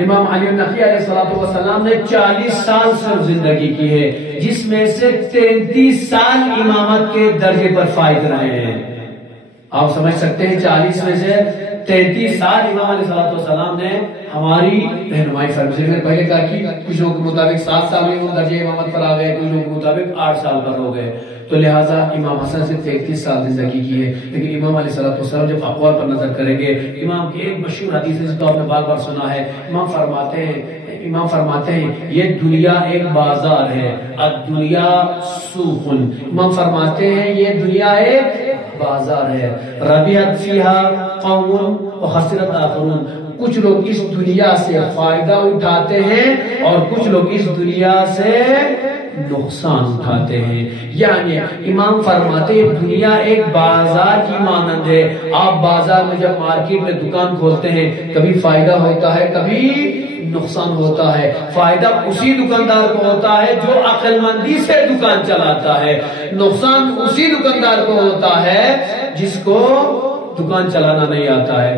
امام علی النقی علیہ السلام نے 40 سال صرف زندگی کی ہے، جس میں سے 33 سال امامت کے درجے پر فائز رہے ہیں۔ آپ سمجھ سکتے ہیں 40 میں سے 33 سال امام علیہ السلام نے ہماری رہنمائی فرمائی۔ میں نے پہلے کہا کہ کچھ لوگوں کے مطابق 7 سال میں درجے امامت پر آ گئے، کچھ لوگوں کے مطابق 8 سال پر ہو گئے، تو لہٰذا امام حسن سے 33 سال زندگی کی ہے۔ لیکن امام علیہ السلام جب اقوال پر نظر کریں گے، امام کی ایک مشہور حدیث ہے جس کو آپ نے بار بار سنا ہے، امام فرماتے ہیں یہ دنیا ایک بازار ہے، الدنیا سوق۔ امام فرماتے ہیں یہ دنیا ایک بازار ہے، ربحت فیہا قوم وخسرت آخرون۔ کچھ لوگ اس دنیا سے فائدہ اٹھاتے ہیں اور کچھ لوگ اس دنیا سے نقصان اٹھاتے ہیں۔ یعنی امام فرماتے ہیں دنیا ایک بازار کی مانند ہے۔ آپ بازار میں جب مارکیٹ میں دکان کھولتے ہیں، کبھی فائدہ ہوتا ہے، کبھی نقصان ہوتا ہے۔ فائدہ اسی دکاندار کو ہوتا ہے جو عقل مندی سے دکان چلاتا ہے، نقصان اسی دکاندار کو ہوتا ہے جس کو دکان چلانا نہیں آتا ہے۔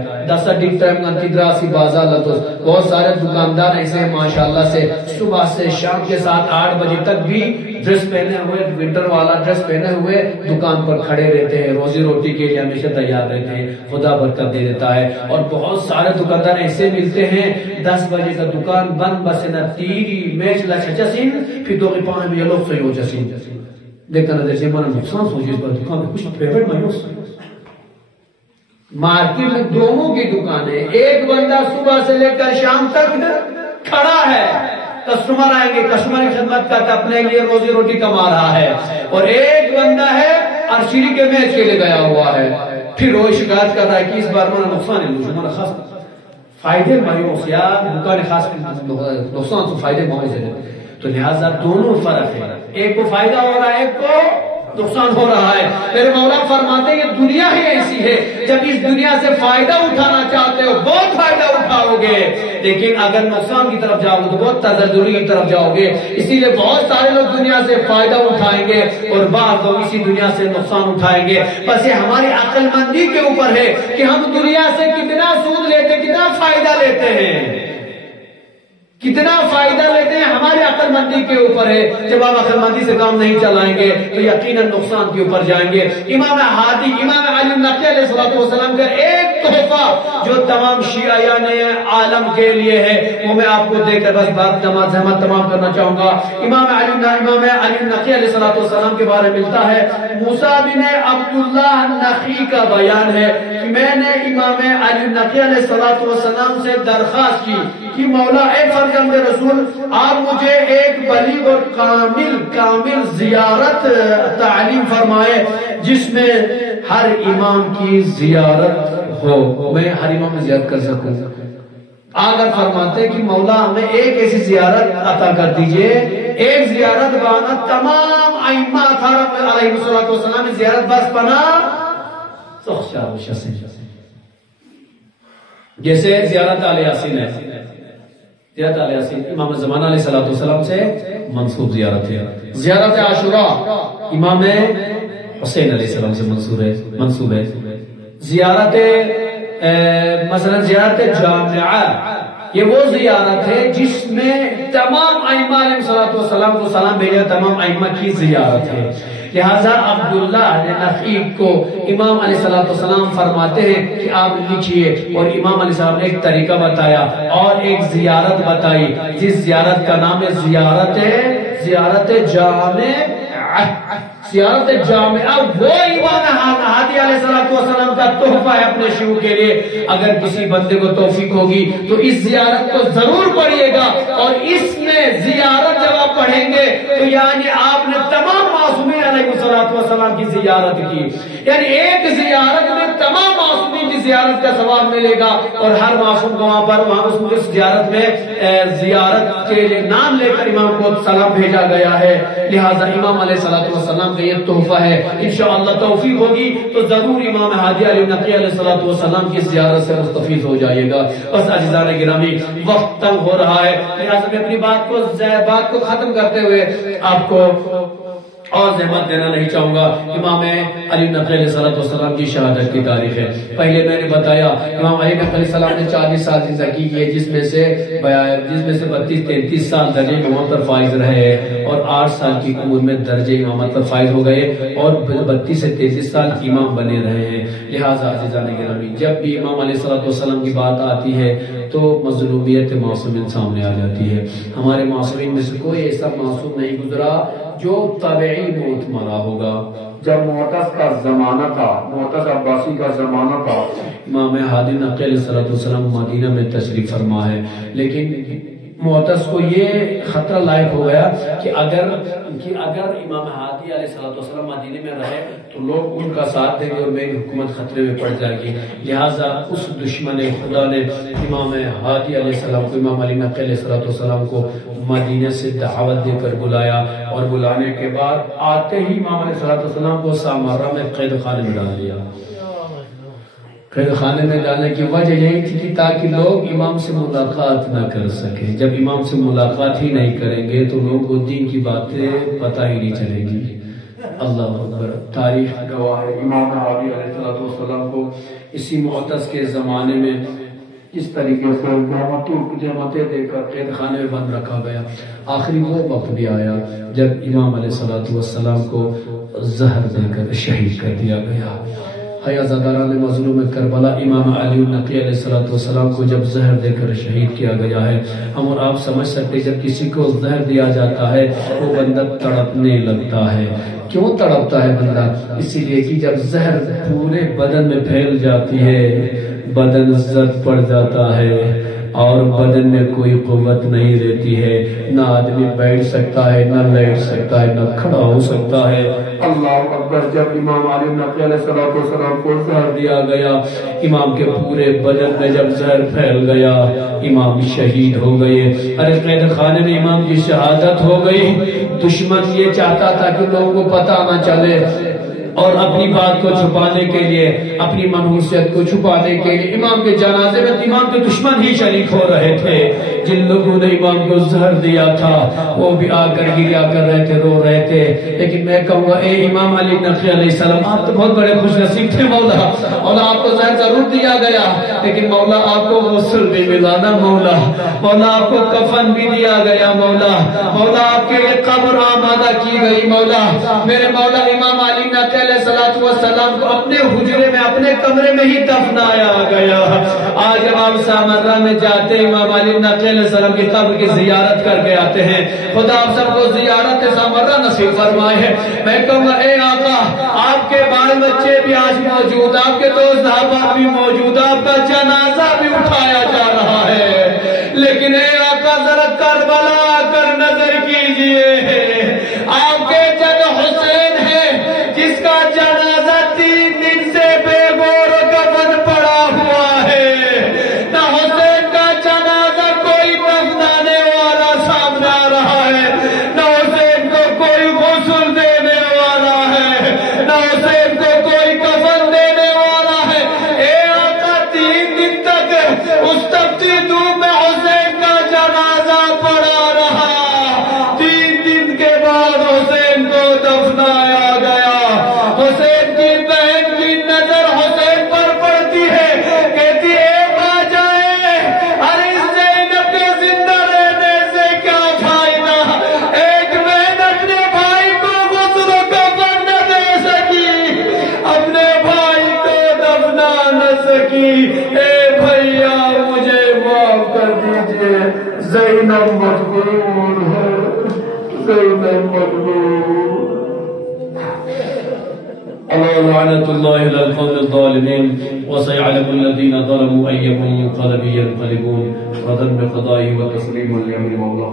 بہت سارے دکاندار ایسے ہیں ماشاءاللہ سے، صبح سے شام کے 7-8 بجے تک بھی ڈریس پہنے ہوئے، ونٹر والا ڈریس پہنے ہوئے دکان پر کھڑے رہتے ہیں، روزی روٹی کے لیے ہمیشہ تیار رہتے ہیں، خدا برکت دے دیتا ہے۔ اور بہت سارے دکاندار ایسے ملتے ہیں 10 بجے کا دکان بند بسنا تیری میچ لچچسین پھر دو قپانے میں یہ لوگ سیو جسین دیکھتا نظر سے مانا نقصان سوچے اس پر دکان میں کچھ پیپٹ مایوس۔ مارکیٹ میں دونوں کی دکانیں، ایک بندہ صبح سے لے کر شام تک کھڑا ہے، کسٹمر آئیں گے، کسٹمر کی خدمت کا اپنے لیے روزی روٹی کما رہا ہے، اور ایک بندہ ہے ارشیری کے میچ کے لیے گیا ہوا ہے، پھر وہ شکایت کر رہا ہے کہ اس بار میں نقصان ہے، مجھے خاص فائدے مایوس یا دکان خاص نقصان تو فائدے مایوس ہے۔ تو لہٰذا دونوں فرق ہے، ایک کو فائدہ ہو رہا ہے، ایک کو نقصان ہو رہا ہے۔ میرے مولا فرماتے ہیں یہ دنیا ہی ایسی ہے، جب اس دنیا سے فائدہ اٹھانا چاہتے ہو بہت فائدہ اٹھاؤ گے، لیکن اگر نقصان کی طرف جاؤ گے تو بہت تذرری کی طرف جاؤ گے۔ اسی لیے بہت سارے لوگ دنیا سے فائدہ اٹھائیں گے اور بعض لوگ اسی دنیا سے نقصان اٹھائیں گے۔ بس یہ ہماری عقل مندی کے اوپر ہے کہ ہم دنیا سے کتنا سود لیتے، کتنا فائدہ لیتے ہیں، کتنا فائدہ لیتے ہیں، ہماری عقل مندی کے اوپر ہے۔ جب آپ عقل مندی سے کام نہیں چلائیں گے تو یقیناً نقصان کے اوپر جائیں گے۔ امام ہادی، امام علی النقی علیہ السلام کا ایک تحفہ جو تمام شیعیان عالم کے لیے ہے، وہ میں آپ کو دے کر بس بات تمام کرنا چاہوں گا۔ امام علی النقی علیہ السلام کے بارے میں ملتا ہے، موسیٰ بن عبداللہ النقی کا بیان ہے کہ میں نے امام علی النقی علیہ السلام سے درخواست کی کہ مولا اے فرزند رسول، آپ مجھے ایک بلیغ اور کامل زیارت تعلیم فرمائے جس میں ہر امام کی زیارت ہو، میں ہر امام میں زیارت کر سکوں۔ آگر فرماتے ہیں کہ مولا ہمیں ایک ایسی زیارت عطا کر دیجئے، ایک زیارت بانا تمام ائمہ علیہ السلام زیارت بس بنا جیسے زیارت علیہ یاسین ہے، زیارت علیہ یاسین امام زمانہ علیہ السلام سے منسوب زیارت ہے۔ زیارت عاشوراء امام حسین علیہ السلام سے منسوب ہے۔ زیارت مثلا زیارت جامعہ، یہ وہ زیارت ہے جس میں تمام ائمہ علیہ السلام کو سلام بھیجا، تمام ائمہ کی زیارت ہے۔ لہذا عبداللہ نقی کو امام علیہ السلام فرماتے ہیں کہ آپ لکھیے، اور امام علیہ السلام نے ایک طریقہ بتایا اور ایک زیارت بتائی جس زیارت کا نام ہے زیارت جامعہ۔ وہ امام ہادی علیہ السلام کا تحفہ ہے اپنے شیوخ کے لیے۔ اگر کسی بندے کو توفیق ہوگی تو اس زیارت کو ضرور پڑھیے گا، اور اس میں زیارت جب آپ پڑھیں گے تو یعنی آپ نے تمام معصومین علیہ السلام کی زیارت کی، یعنی ایک زیارت میں تمام معصومین کی زیارت کا ثواب ملے گا، اور ہر معصوم کو وہاں اس زیارت میں زیارت کے لیے نام لے کر امام کو سلام بھیجا گیا ہے۔ لہذا امام علیہ السلام کا یہ تحفہ ہے، انشاءاللہ توفیق ہوگی تو ضرور امام ہادی علیہ النقی علیہ السلام کی زیارت سے مستفید ہو جائے گا۔ بس عزیزان گرامی وقت تنگ ہو رہا ہے، لہذا میں اپنی بات کو ختم کرتے ہوئے آپ کو اور زحمت دینا نہیں چاہوں گا. امام علی نقی علیہ السلام کی شہادت کی تاریخ ہے. پہلے میں نے بتایا امام علی نقی علیہ السلام نے 40 سال زندگی کی ہے، جس میں سے 32-33 سال درجہ امامت پر فائز رہے اور 8 سال کی عمر میں درجہ امامت پر فائز ہو گئے اور 32 سے 33 سال امام بنے رہے ہیں. لہٰذا عزیزان گرامی، جب بھی امام علیہ السلام کی بات آتی ہے تو مظلومیت معصومین سامنے آ جاتی ہے. ہمارے معصومین میں سے کوئی ایسا معصوم نہیں گزرا جو طبعی موت مرا ہوگا. جب معتز کا زمانہ تھا، معتز عباسی کا زمانہ تھا، امام ہادی نقی علیہ السلام مدینہ میں تشریف فرما ہے، لیکن معتز کو یہ خطرہ لاحق ہو گیا کہ اگر امام ہادی علیہ السلام مدینہ میں رہے تو لوگ ان کا ساتھ دیں گے اور میری حکومت خطرے میں پڑ جائے گی. لہٰذا اس دشمن خدا نے امام ہادی علیہ السلام کو، امام علی نقی علیہ السلام کو مدینہ سے دعوت دے کر بلایا، اور بلانے کے بعد آتے ہی امام علیہ السلام کو سامرہ میں قید خانے میں ڈال دیا. قید خانے میں ڈالنے کی وجہ یہی تھی کہ تاکہ لوگ امام سے ملاقات نہ کر سکے. جب امام سے ملاقات ہی نہیں کریں گے تو لوگوں کو دین کی باتیں پتہ ہی نہیں چلے گی. اللہ اکبر. تاریخ گواہ ہے امام ہادی علیہ السلام کو اسی معتز کے زمانے میں اس طریقے سے نعمتیں دے کر قید خانے میں بند رکھا گیا. آخری وہ وقت بھی آیا جب امام علیہ السلام کو زہر دے کر شہید کر دیا گیا. حیازاداران مظلوم کربلا امام علی نقی علیہ السلام کو جب زہر دے کر شہید کیا گیا ہے. ہم اور آپ سمجھ سکتے جب کسی کو زہر دیا جاتا ہے وہ بندہ تڑپنے لگتا ہے. کیوں تڑپتا ہے بندہ؟ اسی لیے کہ جب زہر پورے بدن میں پھیل جاتی ہے بدن زد پڑ جاتا ہے اور بدن میں کوئی قوت نہیں رہتی ہے. نہ آدمی بیٹھ سکتا ہے، نہ لیٹ سکتا ہے، نہ کھڑا ہو سکتا ہے. اللہ اکبر. جب امام علی نقی علیہ السلام کو زہر دیا گیا، امام کے پورے بدن میں جب زہر پھیل گیا، امام شہید ہو گئے. ارے قید خانے میں امام کی شہادت ہو گئی. دشمن یہ چاہتا تھا کہ لوگوں کو پتہ نہ چلے اور اپنی بات کو چھپانے کے لیے، اپنی منحوسیت کو چھپانے کے لیے امام کے جنازے میں امام کے دشمن ہی شریک ہو رہے تھے. جن لوگوں نے امام کو زہر دیا تھا وہ بھی آ کر گریا کر رہے تھے، رو رہے تھے. لیکن میں کہوں گا اے امام علی نقی علیہ السلام، آپ تو بہت بڑے خوش نصیب تھے. مولا آپ کو زہر ضرور دیا گیا لیکن مولا آپ کو غسل بھی ملا نا. مولا آپ کو کفن بھی دیا گیا. مولا آپ کے لیے قبر آمادہ کی گئی. مولا میرے مولا امام علی نقی علیہ السلام کو اپنے حجرے میں، اپنے کمرے میں ہی دفنایا گیا. آج جب آپ سامرہ میں جاتے ہیں امام علی نقی علیہ السلام کی قبر کی زیارت کر کے آتے ہیں. خدا آپ سب کو زیارت سامرہ نصیب فرمائے ہے. میں کہوں گا اے آقا، آپ کے بال بچے بھی آج موجود، آپ کے دوست احباب بھی موجود، آپ کا جنازہ بھی اٹھایا جا رہا ہے. لیکن اے آقا ذرا کربلا آ کر نظر کیجئے. آپ کے جد حسین ہے جس کا جنازہ 3 دن سے بے گور و کفن پڑا ہوا ہے. نہ حسین کا جنازہ کوئی دفنانے والا سامنے آ رہا ہے، نہ حسین کو کوئی غسل دینے والا ہے، نہ حسین کو کوئی کفن دینے والا ہے. اے آقا 3 دن تک اس تپتی دھوپ میں حسین کا جنازہ پڑا رہا. 3 دن کے بعد حسین کو دفنایا گیا. حسین کی بہن کی نظر حسین پر پڑتی ہے، کہتی ہے ماں جائے، ارے زینب کے زندہ رہنے سے کیا فائدہ؟ ایک بہن اپنے بھائی کو غسل و کفن نہ دے سکی، اپنے بھائی کو دفنا نہ سکی. اے بھیا مجھے معاف کر دیجئے، زینب مجبور ہے، زینب مجبور. لعنة الله على القوم الظالمين وسيعلم الذين ظلموا أي منقلب ينقلبون. رضا بقضائه وتسليم اليمين والله.